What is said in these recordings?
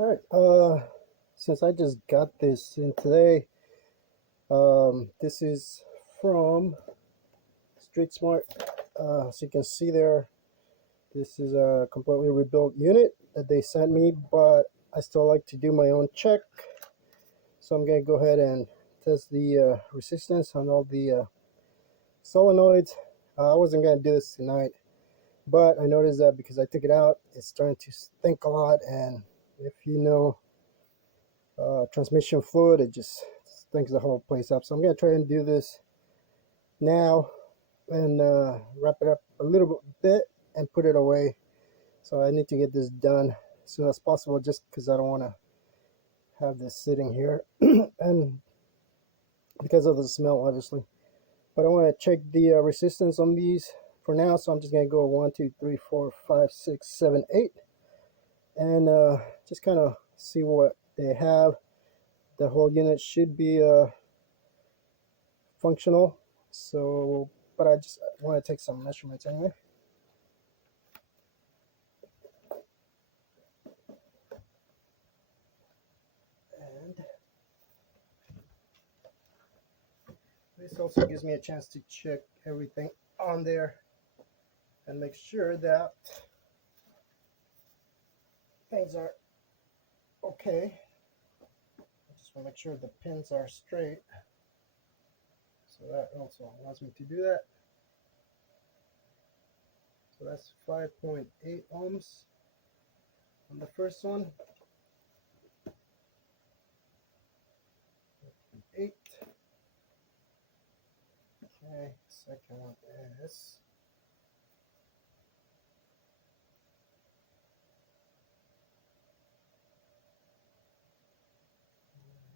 All right. Since I just got this in today, this is from Street Smart. As you can see there, this is a completely rebuilt unit that they sent me, but I still like to do my own check. So I'm gonna go ahead and test the resistance on all the solenoids. I wasn't gonna do this tonight, but I noticed that because I took it out, it's starting to stink a lot, and if you know transmission fluid, it just stinks the whole place up. So I'm gonna try and do this now and wrap it up a little bit and put it away. So I need to get this done as soon as possible, just because I don't want to have this sitting here and because of the smell, obviously. But I want to check the resistance on these for now. So I'm just gonna go 1, 2, 3, 4, 5, 6, 7, 8, and just kind of see what they have. The whole unit should be functional. So, but I just want to take some measurements anyway. And this also gives me a chance to check everything on there and make sure that things are okay. I just want to make sure the pins are straight. So that also allows me to do that. So that's 5.8 ohms on the first one. 8. Okay, second one is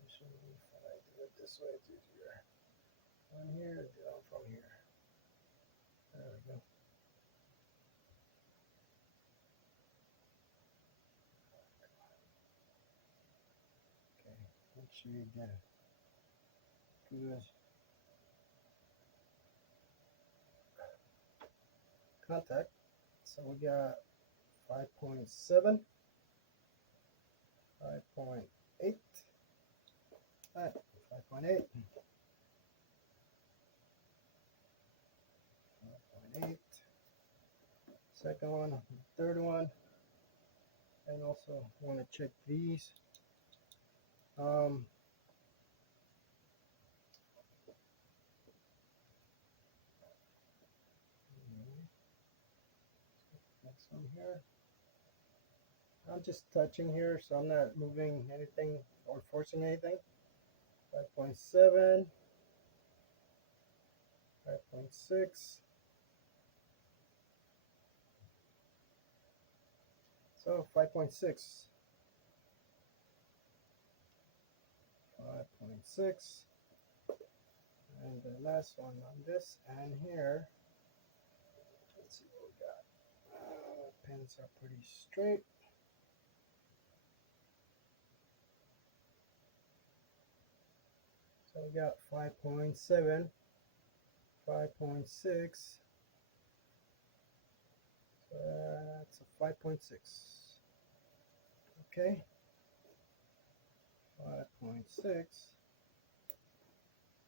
usually if I do it this way, it's easier. One here, down from here. There we go. Okay, make sure you get it good contact. So we got 5.7, 5.8, 5.8, 5.8. Second one, third one, and also want to check these. Next one here. I'm just touching here, so I'm not moving anything or forcing anything. 5.7, 5.6. So 5.6, 5.6, and the last one on this and here. Let's see what we got. Pins are pretty straight. So we got 5.7, 5.6. That's a 5.6. Okay. 5.6.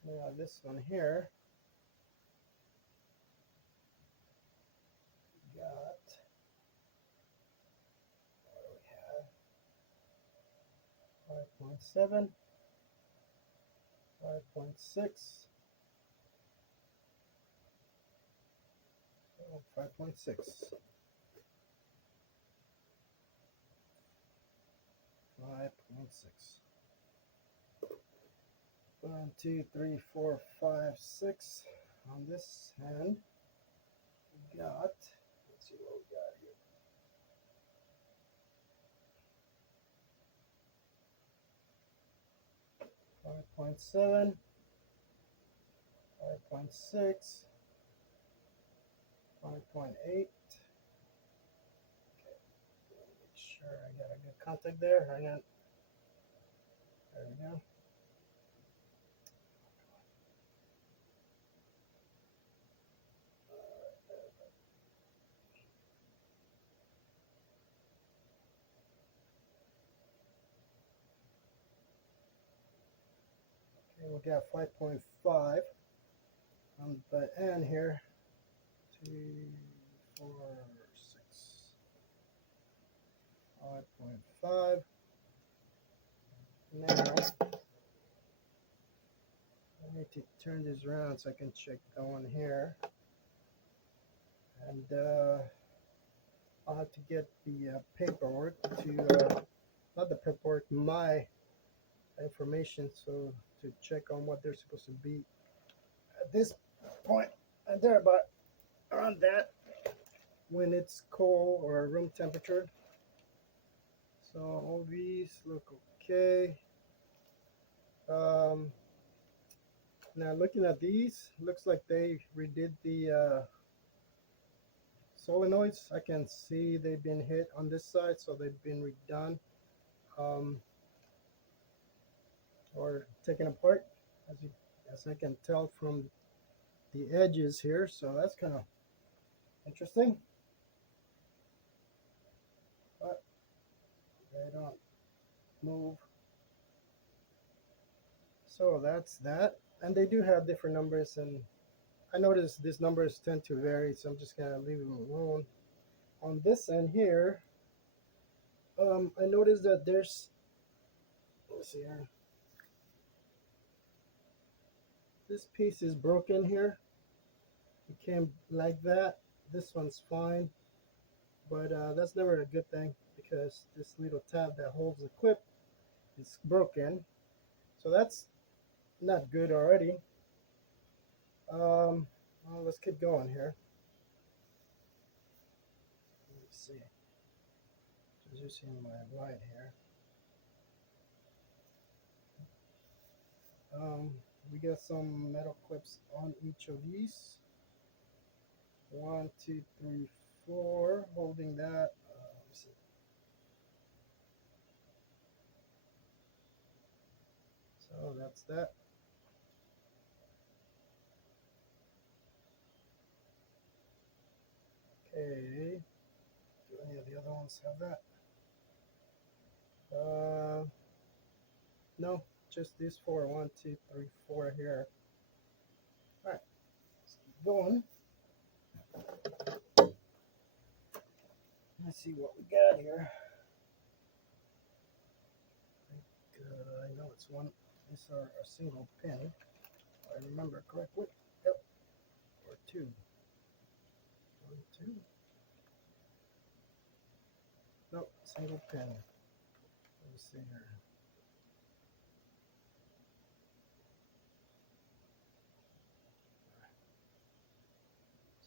Now this one here, we got, what do we have? 5.7, 5.6, 5.6, 5.6. 1, 2, 3, 4, 5, 6 on this hand. We got, let's see what we got here. 5.7, 5.6, 5.8. Okay, make sure I got a good contact there. Hang on. There we go. we'll get 5.5 on the end here. 2, 4, 6, 5.5. Now I need to turn this around so I can check going here, and I'll have to get the paperwork to not the paperwork, my information, so to check on what they're supposed to be at this point, and they're about around that when it's cold or room temperature. So all these look okay. Now looking at these, looks like they redid the solenoids. I can see they've been hit on this side, so they've been redone, or taken apart, as I can tell from the edges here. So that's kind of interesting, but they don't move. So that's that, and they do have different numbers, and I noticed these numbers tend to vary, so I'm just gonna leave them alone. On this end here, I noticed that there's, let's see here, this piece is broken here. It came like that. This one's fine, but that's never a good thing, because this little tab that holds the clip is broken. So that's not good already. Well, let's keep going here. Let me see. Just using my light here. We got some metal clips on each of these. 1, 2, 3, 4. Holding that. Let me see. So that's that. Okay. Do any of the other ones have that? No, just these 4. 1, 2, 3, 4 here. All right, let's keep going. Let's see what we got here. I know it's one. These are a single pin, if I remember correctly. Yep, or 2. 1, 2. Nope, single pin. Let me see here.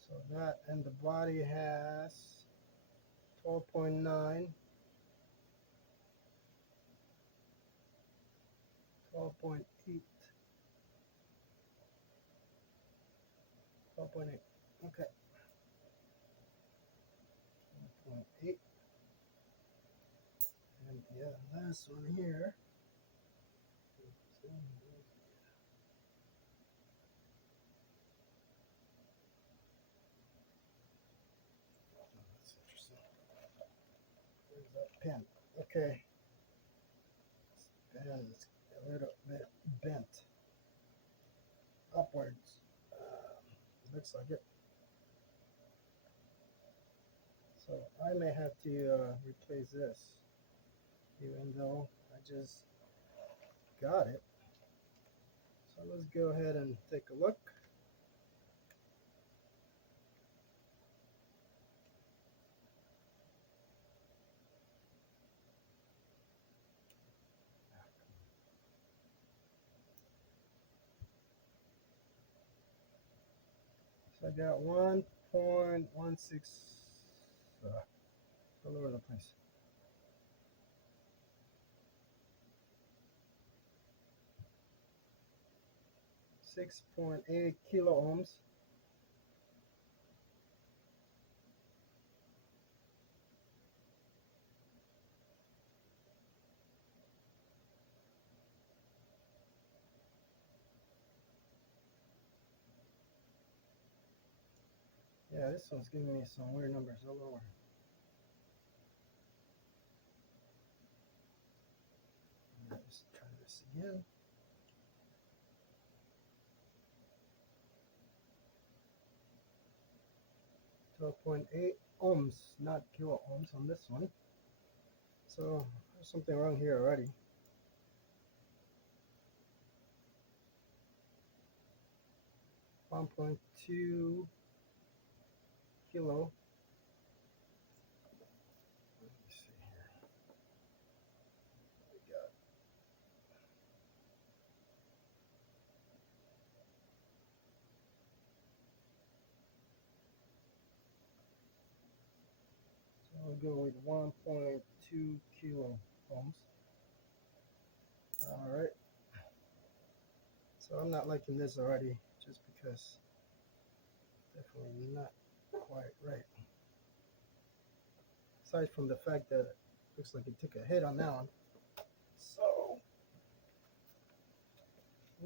So that, and the body has 12.9, 12.8, 12.8. Okay. 12.8. And the last one here. That's interesting. Where's that pin? Okay. This pen is a little bit bent upwards. Looks like it. So I may have to replace this, even though I just got it. So let's go ahead and take a look. So I got 1.16, all over the place. 6.8 kilo ohms. Yeah, this one's giving me some weird numbers all over. Let's try this again. 12.8 ohms, not kilo ohms on this one. So there's something wrong here already. $1.2 kilo. Let me see here. We got so we'll go with 1.2 kilo ohms. All right. So I'm not liking this already, just because definitely not quite right. Aside from the fact that it looks like it took a hit on that one. So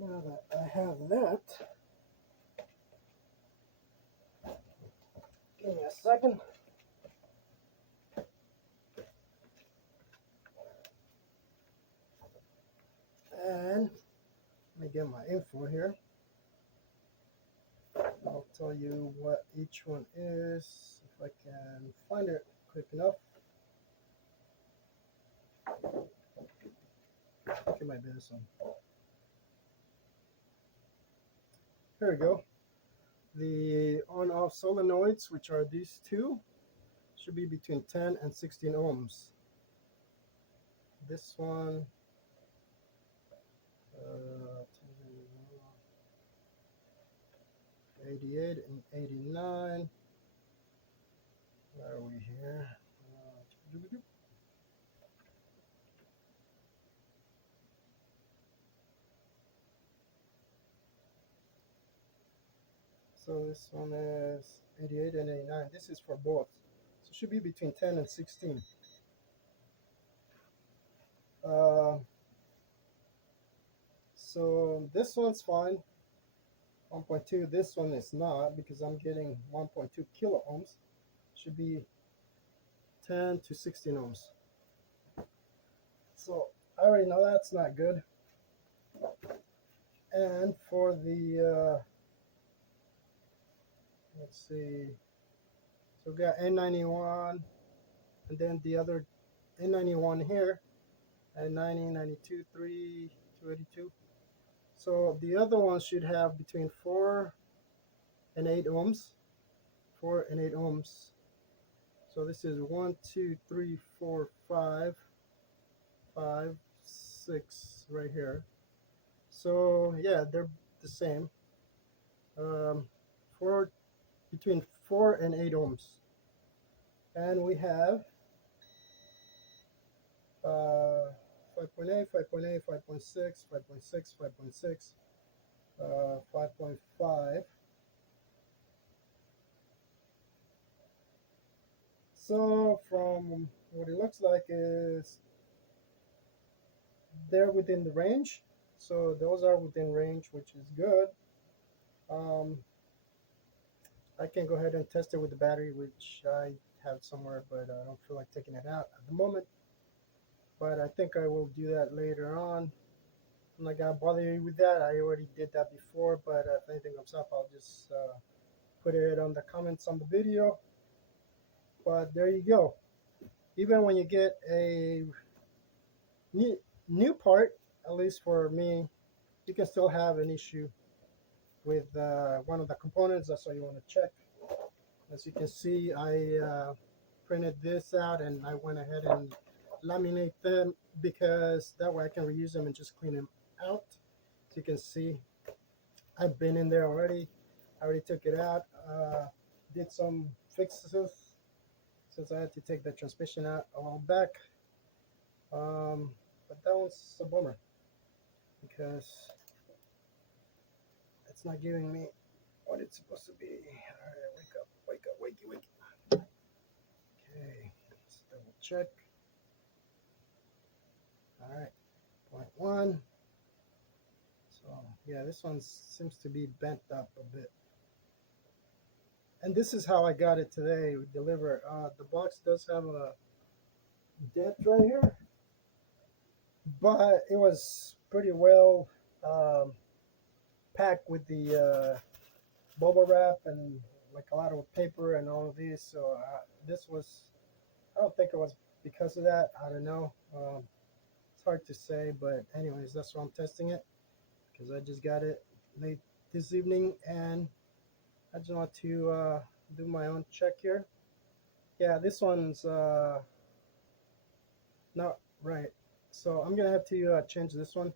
now that I have that, give me a second. And let me get my info here. I'll tell you what each one is, if I can find it quick enough. Look at my this one. Here we go. The on-off solenoids, which are these two, should be between 10 and 16 ohms. This one, 88 and 89. Where are we here? So this one is 88 and 89. This is for both. So it should be between 10 and 16. So this one's fine. 1.2. This one is not, because I'm getting 1.2 kilo ohms. Should be 10 to 16 ohms. So I already know that's not good. And for the let's see, so we got N91, and then the other N91 here, and 90, 92, 3, 282. So the other one should have between 4 and 8 ohms. 4 and 8 ohms. So this is 1, 2, 3, 4, 5, 5, 6 right here. So yeah, they're the same. For between 4 and 8 ohms. And we have 5.8, 5.8, 5.6, 5.6, 5.6, 5.5. So from what it looks like is they're within the range. So those are within range, which is good. I can go ahead and test it with the battery, which I have somewhere, but I don't feel like taking it out at the moment. But I think I will do that later on. I'm not gonna bother you with that. I already did that before, but if anything comes up, I'll just put it on the comments on the video. But there you go. Even when you get a new part, at least for me, you can still have an issue with one of the components. That's why you want to check. As you can see, I printed this out and I went ahead and laminate them, because that way I can reuse them and just clean them out. As you can see, I've been in there already. I already took it out, did some fixes since I had to take the transmission out a while back. But that one's a bummer, because it's not giving me what it's supposed to be. All right, wake up, wake up, wakey, wakey. Okay, let's double check. All right, point one. So yeah, this one seems to be bent up a bit. And this is how I got it today, delivered. The box does have a dent right here, but it was pretty well packed with the bubble wrap and like a lot of paper and all of these. So this was, I don't think it was because of that. I don't know. It's hard to say, but anyways, that's why I'm testing it because I just got it late this evening and I just want to do my own check here. Yeah, this one's not right. So I'm gonna have to change this one.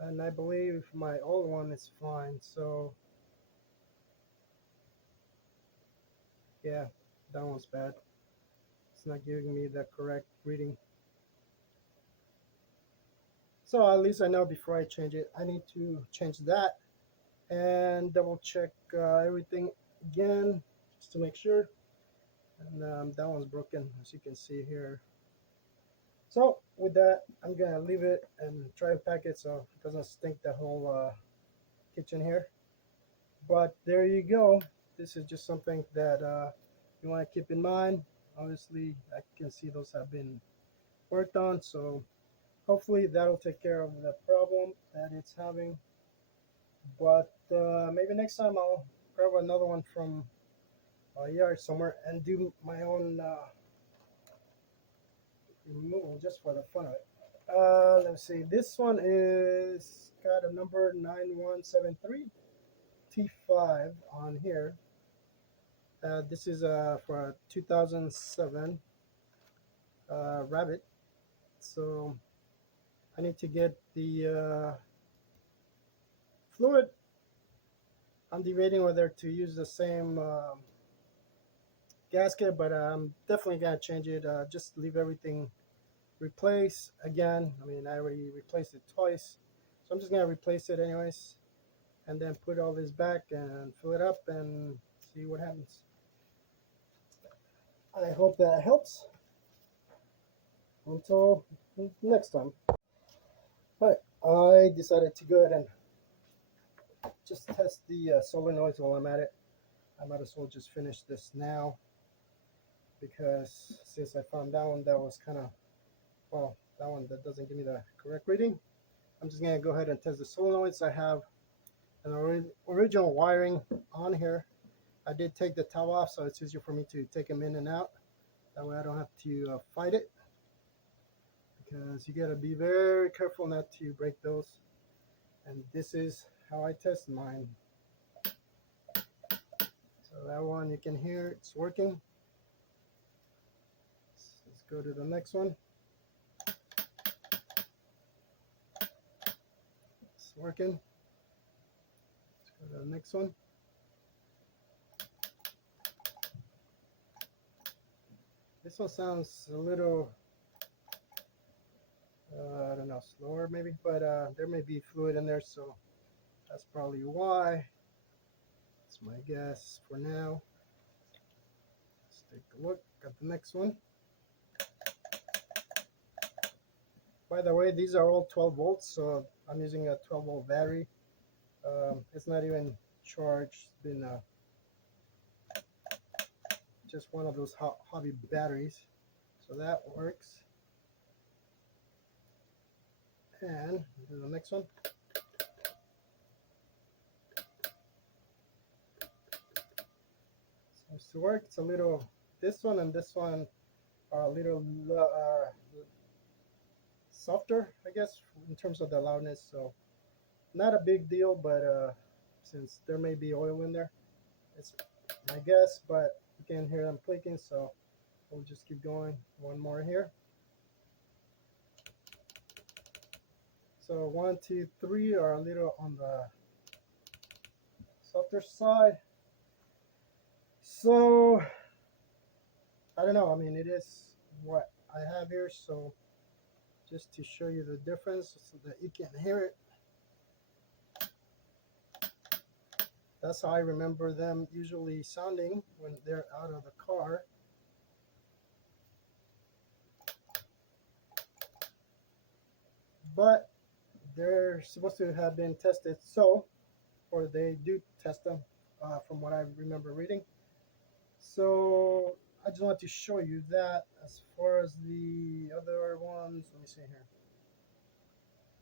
And I believe my old one is fine. So yeah, that one's bad. It's not giving me the correct reading. So at least I know before I change it, I need to change that and double check everything again just to make sure. And that one's broken, as you can see here. So with that, I'm gonna leave it and try and pack it so it doesn't stink the whole kitchen here. But there you go. This is just something that you want to keep in mind. Obviously, I can see those have been worked on, so hopefully that'll take care of the problem that it's having. But maybe next time I'll grab another one from a yard somewhere and do my own removal just for the fun of it. Let's see. This one is got a number 9173 T5 on here. This is for a 2007 Rabbit. So I need to get the fluid. I'm debating whether to use the same gasket, but I'm definitely gonna change it. Just leave everything replaced again. I mean, I already replaced it twice, so I'm just gonna replace it anyways, and then put all this back and fill it up and see what happens. I hope that helps. Until next time. Alright, I decided to go ahead and just test the solenoids while I'm at it. I might as well just finish this now because since I found that one that was kind of, well, that one that doesn't give me the correct reading. I'm just going to go ahead and test the solenoids. I have an original wiring on here. I did take the top off, so it's easier for me to take them in and out. That way I don't have to fight it, because you got to be very careful not to break those. And this is how I test mine. So that one, you can hear it's working. Let's go to the next one. It's working. Let's go to the next one. This one sounds a little, I don't know, slower maybe, but there may be fluid in there, so that's probably why. That's my guess for now. Let's take a look at the next one. By the way, these are all 12 volts, so I'm using a 12-volt battery. It's not even charged. It's been just one of those hobby batteries, so that works. And do the next one. Seems to work. It's a little, this one and this one are a little softer, I guess, in terms of the loudness. So not a big deal, but since there may be oil in there, it's my guess. But you can hear them clicking, so we'll just keep going. One more here. So 1, 2, 3 are a little on the softer side. So I don't know. I mean, it is what I have here. So just to show you the difference so that you can hear it. That's how I remember them usually sounding when they're out of the car. But they're supposed to have been tested, so, or they do test them from what I remember reading. So I just want to show you that. As far as the other ones, let me see here.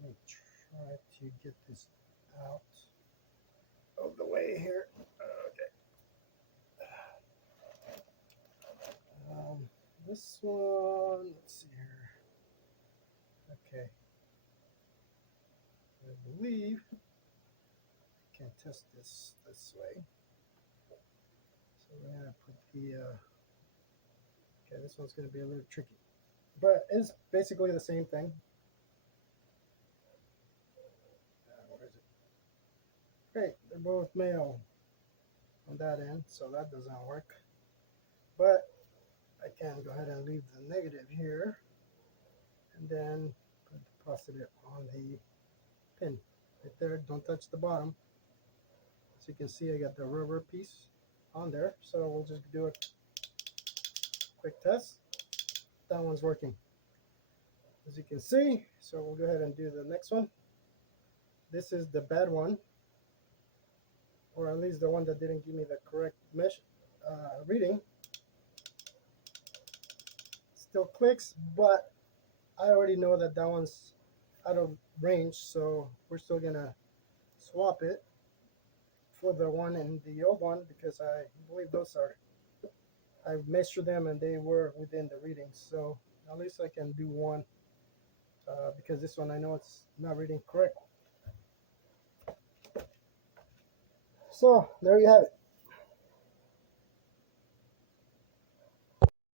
Let me try to get this out of the way here. Okay. This one, let's see here. Okay, I believe I can test this way. So we're gonna put the okay, this one's gonna be a little tricky, but it's basically the same thing. Where is it? Great, they're both male on that end, so that doesn't work. But I can go ahead and leave the negative here, and then deposit it on the pin right there. Don't touch the bottom. As you can see, I got the rubber piece on there, so we'll just do a quick test. That one's working, as you can see. So we'll go ahead and do the next one. This is the bad one, or at least the one that didn't give me the correct mesh reading. Still clicks, but I already know that that one's out of range, so we're still gonna swap it for the one and the old one, because I believe those are, I measured them and they were within the readings. So at least I can do one, because this one I know it's not reading correct. So there you have it.